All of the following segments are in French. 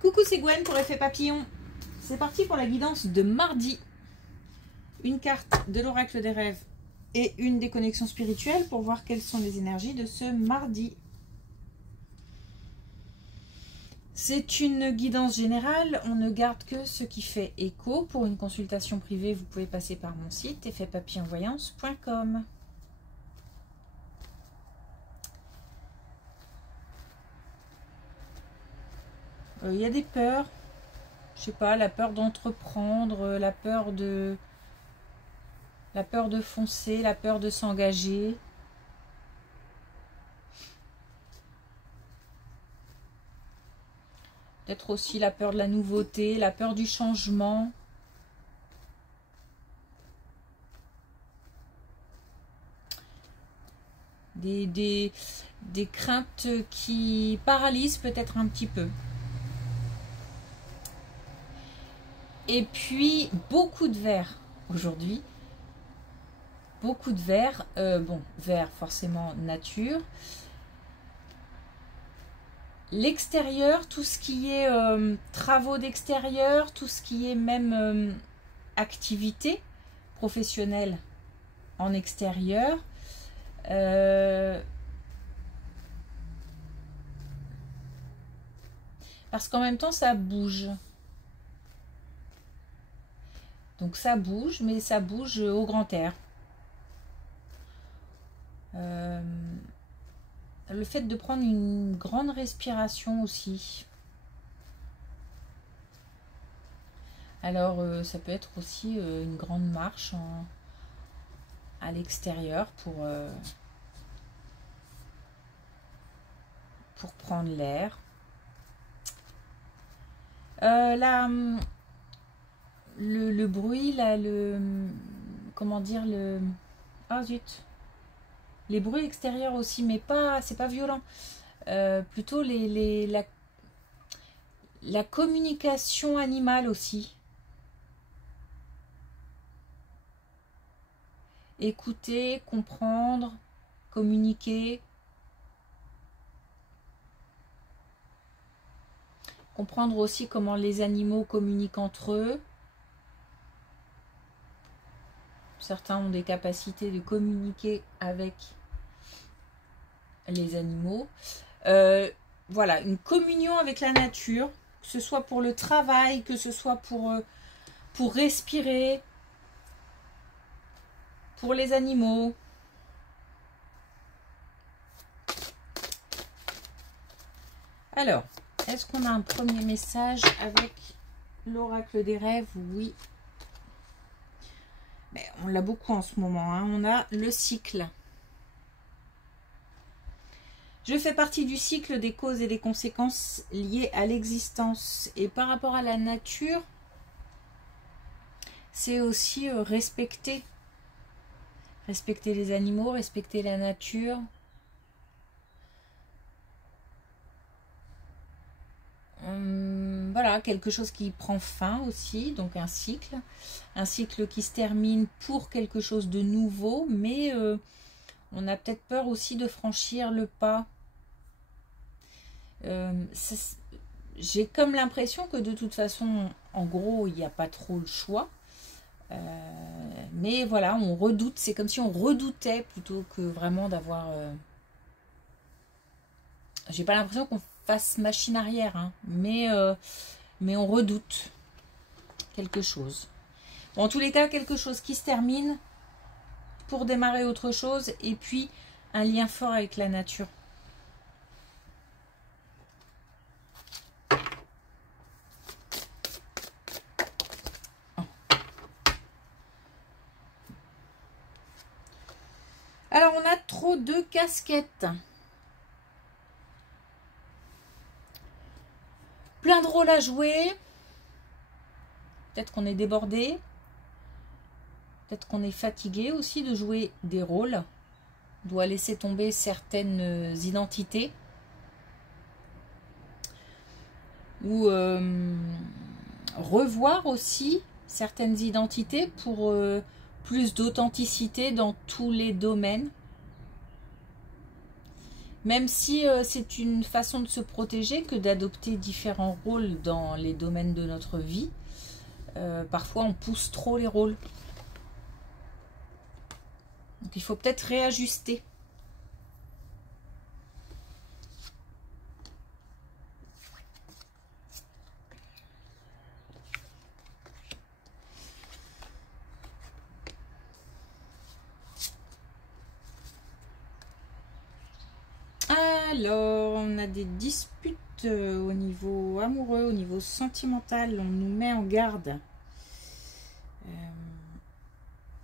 Coucou, c'est Gwen pour Effet Papillon. C'est parti pour la guidance de mardi. Une carte de l'oracle des rêves et une des connexions spirituelles pour voir quelles sont les énergies de ce mardi. C'est une guidance générale, on ne garde que ce qui fait écho. Pour une consultation privée, vous pouvez passer par mon site effetpapillonvoyance.com. Il y a des peurs, je sais pas, la peur d'entreprendre, la peur de foncer, la peur de s'engager. Peut-être aussi la peur de la nouveauté, la peur du changement. Des craintes qui paralysent peut-être un petit peu. Et puis, beaucoup de vert aujourd'hui. Beaucoup de vert. Bon, vert forcément nature. L'extérieur, tout ce qui est travaux d'extérieur, tout ce qui est même activité professionnelle en extérieur. Parce qu'en même temps, ça bouge. Donc ça bouge, mais ça bouge au grand air. Le fait de prendre une grande respiration aussi. Alors ça peut être aussi une grande marche à l'extérieur pour prendre l'air. Le bruit, là, comment dire, ah zut, les bruits extérieurs aussi, mais pas, c'est pas violent. Plutôt la communication animale aussi. Écouter, comprendre, communiquer. Comprendre aussi comment les animaux communiquent entre eux. Certains ont des capacités de communiquer avec les animaux. Voilà, une communion avec la nature, que ce soit pour le travail, que ce soit pour respirer, pour les animaux. Alors, est-ce qu'on a un premier message avec l'oracle des rêves? Oui. Mais on l'a beaucoup en ce moment, hein. On a le cycle. Je fais partie du cycle des causes et des conséquences liées à l'existence. Et par rapport à la nature, c'est aussi respecter. Respecter les animaux, respecter la nature. Voilà, quelque chose qui prend fin aussi, donc un cycle qui se termine pour quelque chose de nouveau, mais on a peut-être peur aussi de franchir le pas. J'ai comme l'impression que de toute façon, en gros, il n'y a pas trop le choix, mais voilà, on redoute, c'est comme si on redoutait plutôt que vraiment d'avoir... J'ai pas l'impression qu'on fasse machine arrière, hein, mais on redoute quelque chose. Bon, en tous les cas, quelque chose qui se termine pour démarrer autre chose, et puis un lien fort avec la nature. Alors, on a trop de casquettes. Plein de rôles à jouer. Peut-être qu'on est débordé. Peut-être qu'on est fatigué aussi de jouer des rôles. On doit laisser tomber certaines identités. Ou revoir aussi certaines identités pour plus d'authenticité dans tous les domaines. Même si c'est une façon de se protéger que d'adopter différents rôles dans les domaines de notre vie. Parfois on pousse trop les rôles. Donc il faut peut-être réajuster. Alors, on a des disputes au niveau amoureux, au niveau sentimental. On nous met en garde.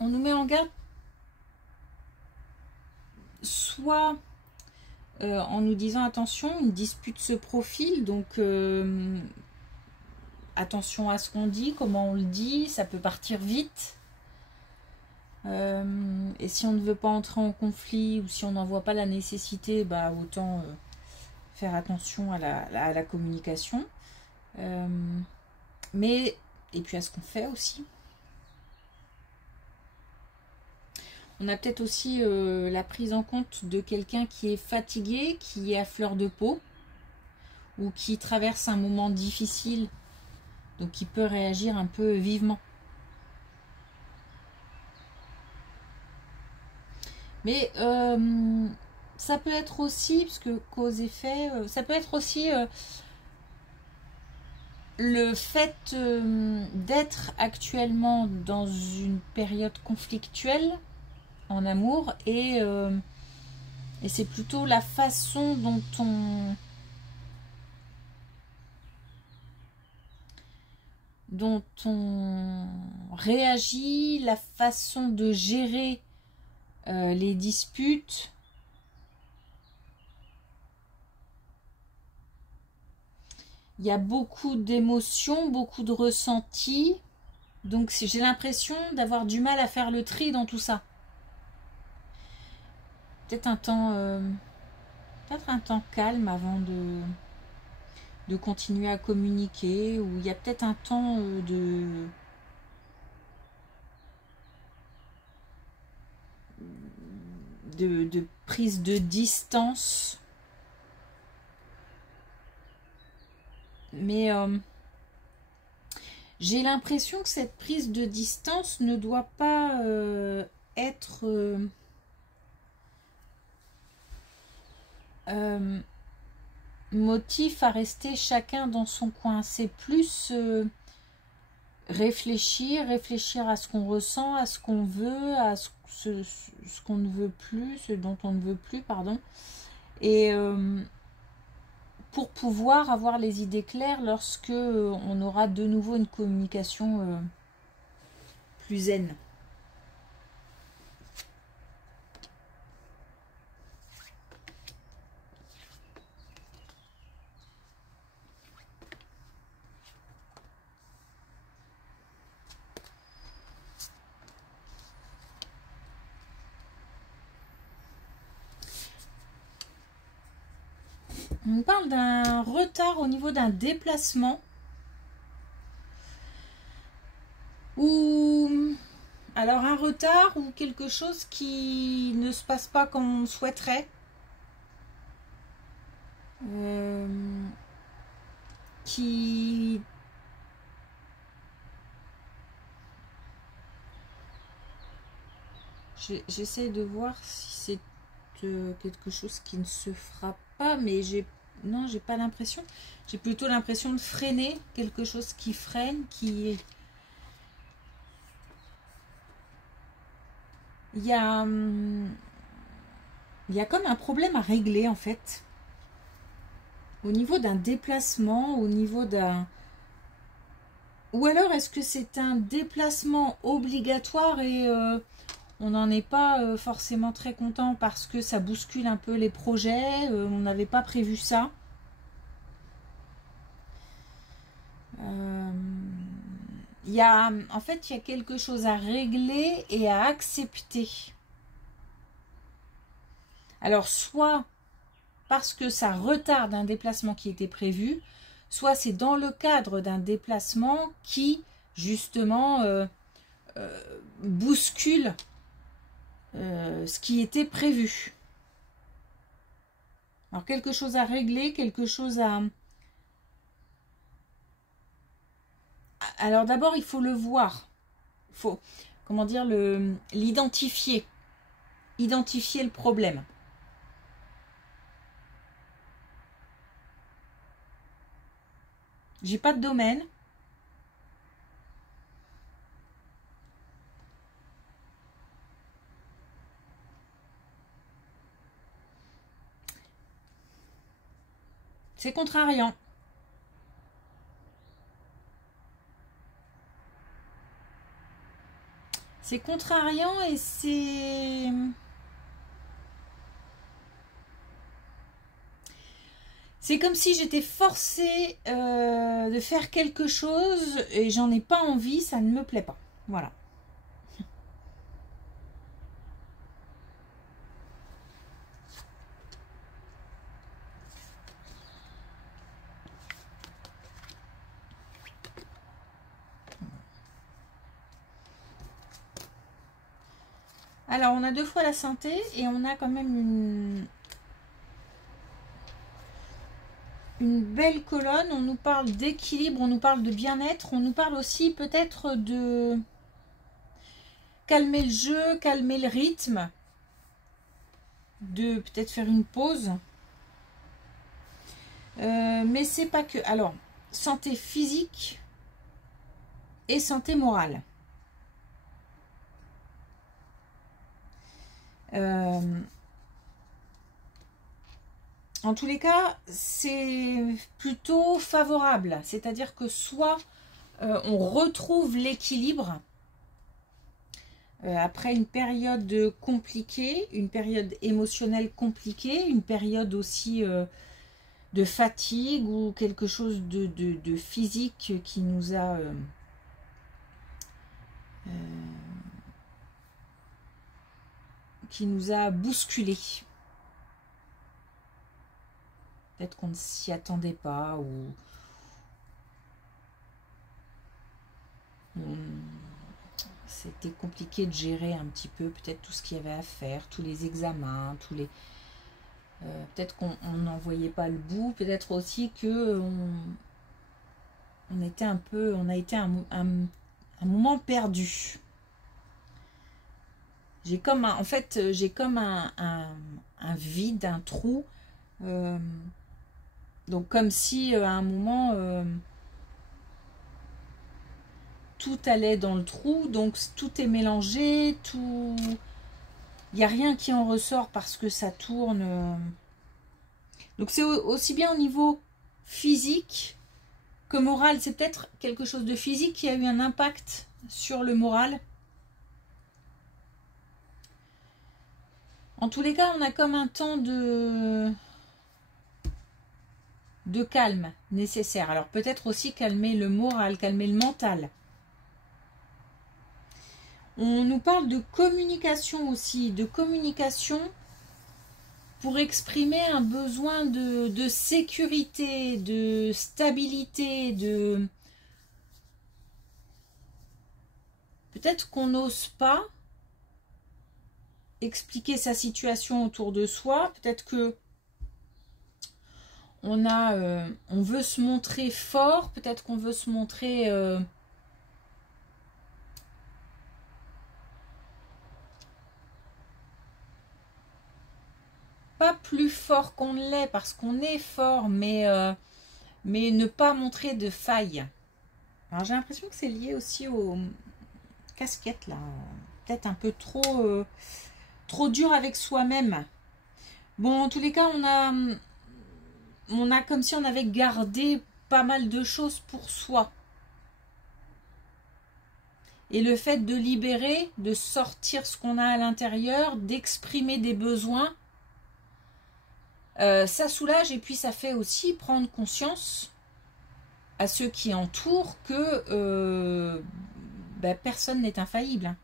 On nous met en garde soit en nous disant attention, une dispute se profile, donc attention à ce qu'on dit, comment on le dit, ça peut partir vite. Et si on ne veut pas entrer en conflit ou si on n'en voit pas la nécessité, bah autant faire attention à la communication. Mais, et puis à ce qu'on fait aussi. On a peut-être aussi la prise en compte de quelqu'un qui est fatigué, qui est à fleur de peau, ou qui traverse un moment difficile, donc qui peut réagir un peu vivement. Mais ça peut être aussi, parce que cause-effet, ça peut être aussi le fait d'être actuellement dans une période conflictuelle en amour et c'est plutôt la façon dont on réagit, la façon de gérer les disputes. Il y a beaucoup d'émotions, beaucoup de ressentis. Donc j'ai l'impression d'avoir du mal à faire le tri dans tout ça. Peut-être un temps calme avant de continuer à communiquer. Ou il y a peut-être un temps de prise de distance. Mais j'ai l'impression que cette prise de distance ne doit pas être motif à rester chacun dans son coin. C'est plus réfléchir à ce qu'on ressent, à ce qu'on veut, à ce qu'on ne veut plus, ce dont on ne veut plus, pardon. Et pour pouvoir avoir les idées claires lorsque on aura de nouveau une communication plus zen. On parle d'un retard au niveau d'un déplacement ou alors un retard ou quelque chose qui ne se passe pas comme on souhaiterait, qui j'essaie de voir si c'est quelque chose qui ne se fera pas, mais j'ai pas l'impression. J'ai plutôt l'impression de freiner quelque chose qui freine, il y a comme un problème à régler en fait. Au niveau d'un déplacement, au niveau d'un... Ou alors est-ce que c'est un déplacement obligatoire et on n'en est pas forcément très content parce que ça bouscule un peu les projets, on n'avait pas prévu ça. En fait, il y a quelque chose à régler et à accepter. Alors, soit parce que ça retarde un déplacement qui était prévu, soit c'est dans le cadre d'un déplacement qui, justement, bouscule ce qui était prévu. Alors, quelque chose à régler, quelque chose à... Alors, d'abord, il faut le voir. Il faut, comment dire, l'identifier. Identifier le problème. J'ai pas de domaine. C'est contrariant. C'est contrariant et c'est... C'est comme si j'étais forcée de faire quelque chose et j'en ai pas envie, ça ne me plaît pas. Voilà. Alors, on a 2 fois la santé et on a quand même une belle colonne. On nous parle d'équilibre, on nous parle de bien-être, on nous parle aussi peut-être de calmer le jeu, calmer le rythme, de peut-être faire une pause. Mais c'est pas que... Alors, santé physique et santé morale. En tous les cas, c'est plutôt favorable. C'est-à-dire que soit on retrouve l'équilibre après une période compliquée, une période émotionnelle compliquée, une période aussi de fatigue ou quelque chose de physique qui nous a... qui nous a bousculé. Peut-être qu'on ne s'y attendait pas ou c'était compliqué de gérer un petit peu peut-être tout ce qu'il y avait à faire, tous les examens, tous les peut-être qu'on n'en voyait pas le bout, peut-être aussi que on était un peu, on a été un moment perdu. J'ai comme en fait j'ai comme un vide, un trou. Donc comme si à un moment tout allait dans le trou, donc tout est mélangé, tout, il n'y a rien qui en ressort parce que ça tourne. Donc c'est aussi bien au niveau physique que moral. C'est peut-être quelque chose de physique qui a eu un impact sur le moral. En tous les cas, on a comme un temps de calme nécessaire. Alors peut-être aussi calmer le moral, calmer le mental. On nous parle de communication aussi, de communication pour exprimer un besoin de sécurité, de stabilité, de... Peut-être qu'on n'ose pas expliquer sa situation autour de soi, peut-être que on veut se montrer fort, peut-être qu'on veut se montrer pas plus fort qu'on l'est parce qu'on est fort, mais ne pas montrer de faille. Alors j'ai l'impression que c'est lié aussi aux casquettes là, peut-être un peu trop dur avec soi-même. Bon, en tous les cas, on a comme si on avait gardé pas mal de choses pour soi. Et le fait de libérer, de sortir ce qu'on a à l'intérieur, d'exprimer des besoins, ça soulage et puis ça fait aussi prendre conscience à ceux qui entourent que personne n'est infaillible. Hein.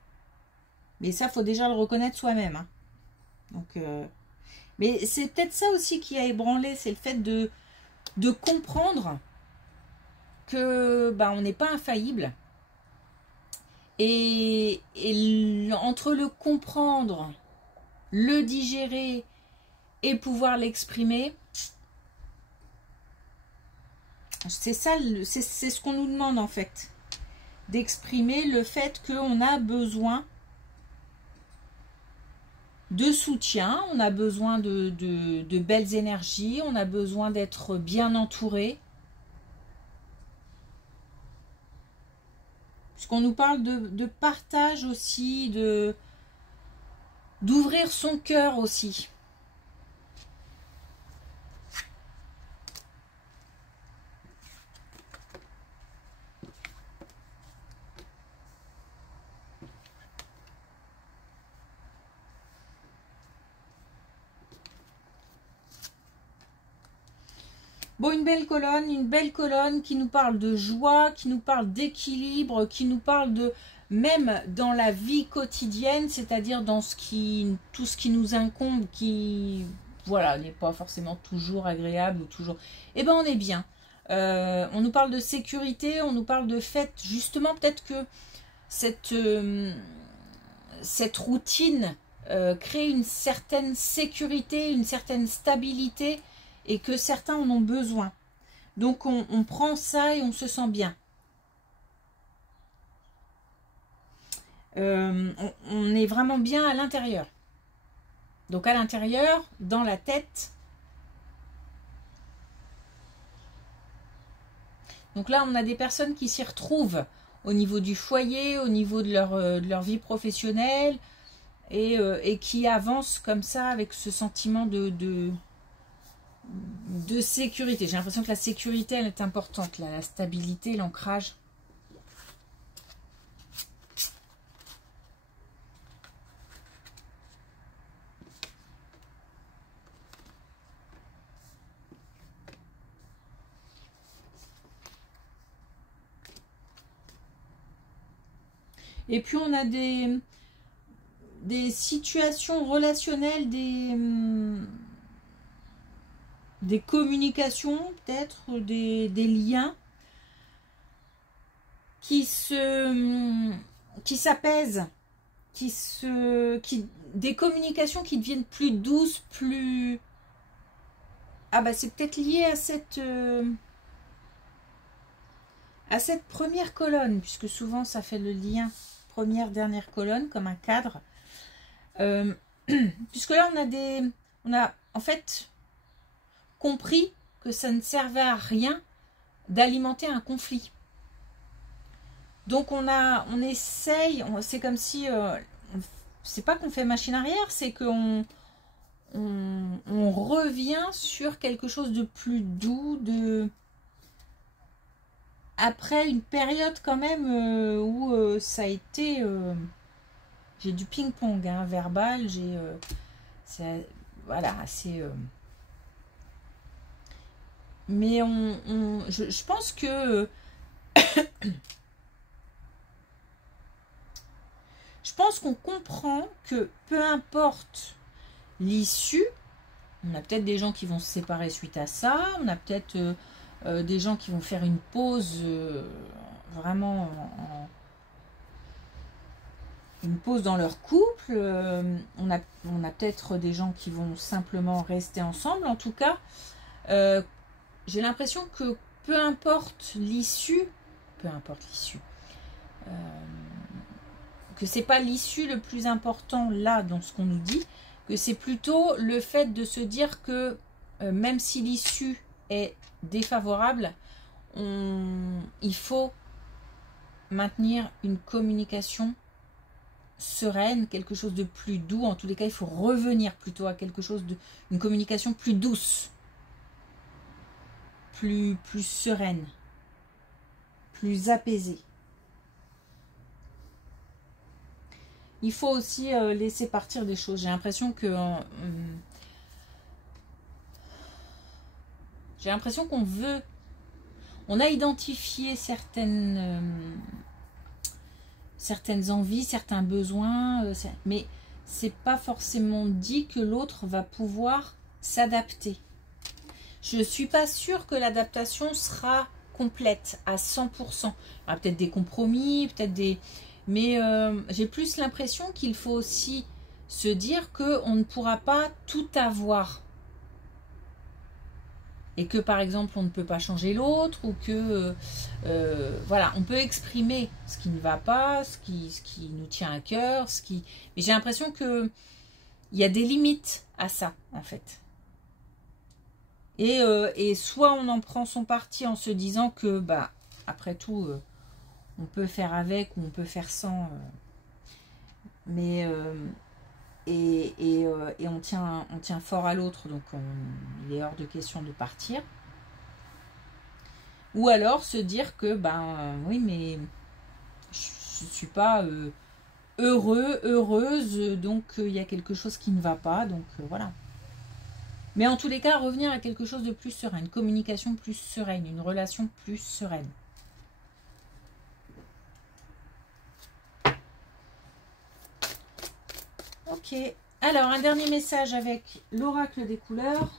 Mais ça, faut déjà le reconnaître soi-même. Hein. Donc, mais c'est peut-être ça aussi qui a ébranlé, c'est le fait de comprendre que on n'est pas infaillible. Et entre le comprendre, le digérer et pouvoir l'exprimer. C'est ça, c'est ce qu'on nous demande en fait. D'exprimer le fait qu'on a besoin de soutien, on a besoin de belles énergies, on a besoin d'être bien entouré. Puisqu'on nous parle de partage aussi, d'ouvrir son cœur aussi. Bon, une belle colonne qui nous parle de joie, qui nous parle d'équilibre, qui nous parle de, même dans la vie quotidienne, c'est-à-dire dans tout ce qui nous incombe, qui, voilà, n'est pas forcément toujours agréable ou toujours... Eh ben, on est bien. On nous parle de sécurité, on nous parle de fait, justement, peut-être que cette routine crée une certaine sécurité, une certaine stabilité, et que certains en ont besoin. Donc on prend ça et on se sent bien. On est vraiment bien à l'intérieur. Donc à l'intérieur, dans la tête. Donc là, on a des personnes qui s'y retrouvent au niveau du foyer, au niveau de leur vie professionnelle, et qui avancent comme ça avec ce sentiment de sécurité. J'ai l'impression que la sécurité, elle est importante, là, la stabilité, l'ancrage. Et puis on a des situations relationnelles, des communications, peut-être, des liens qui s'apaisent, des communications qui deviennent plus douces, plus... Ah bah c'est peut-être lié à cette première colonne, puisque souvent ça fait le lien première, dernière colonne, comme un cadre. Puisque là on a en fait compris que ça ne servait à rien d'alimenter un conflit. Donc on essaye, c'est comme si, c'est pas qu'on fait machine arrière, c'est qu'on revient sur quelque chose de plus doux, après une période quand même où ça a été, j'ai du ping-pong hein, verbal, voilà, c'est... mais je pense que je pense qu'on comprend que peu importe l'issue, on a peut-être des gens qui vont se séparer suite à ça, on a peut-être des gens qui vont faire une pause vraiment une pause dans leur couple, on a peut-être des gens qui vont simplement rester ensemble. En tout cas, j'ai l'impression que peu importe l'issue, que c'est pas l'issue le plus important là dans ce qu'on nous dit, que c'est plutôt le fait de se dire que même si l'issue est défavorable, il faut maintenir une communication sereine, quelque chose de plus doux. En tous les cas, il faut revenir plutôt à quelque chose une communication plus douce, plus sereine, plus apaisée. Il faut aussi laisser partir des choses. J'ai l'impression que on a identifié certaines envies, certains besoins, mais c'est pas forcément dit que l'autre va pouvoir s'adapter. Je suis pas sûre que l'adaptation sera complète à 100%. Il y aura peut-être des compromis, peut-être des... Mais j'ai plus l'impression qu'il faut aussi se dire qu'on ne pourra pas tout avoir et que par exemple on ne peut pas changer l'autre, ou que voilà, on peut exprimer ce qui ne va pas, ce qui nous tient à cœur, mais j'ai l'impression que il y a des limites à ça en fait. Et soit on en prend son parti en se disant que bah après tout on peut faire avec ou on peut faire sans, mais et on tient fort à l'autre, donc il est hors de question de partir. Ou alors se dire que ben oui, mais je ne suis pas heureuse, donc il y a quelque chose qui ne va pas, donc voilà. Mais en tous les cas, revenir à quelque chose de plus serein, une communication plus sereine, une relation plus sereine. Ok, alors un dernier message avec l'oracle des couleurs.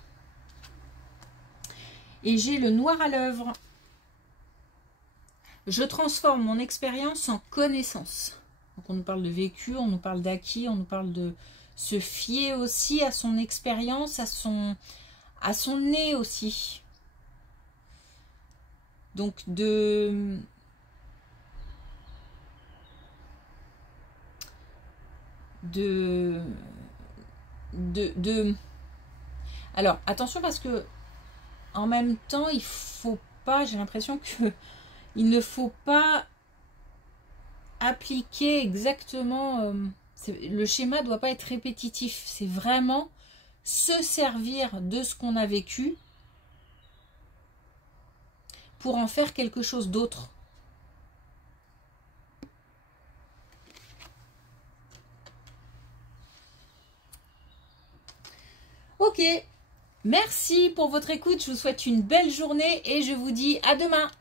Et j'ai le noir à l'œuvre. Je transforme mon expérience en connaissance. Donc on nous parle de vécu, on nous parle d'acquis, on nous parle de se fier aussi à son expérience, à son nez aussi. Donc alors attention, parce que en même temps il faut pas, j'ai l'impression que il ne faut pas appliquer exactement, le schéma doit pas être répétitif, c'est vraiment se servir de ce qu'on a vécu pour en faire quelque chose d'autre. Ok, merci pour votre écoute, je vous souhaite une belle journée et je vous dis à demain.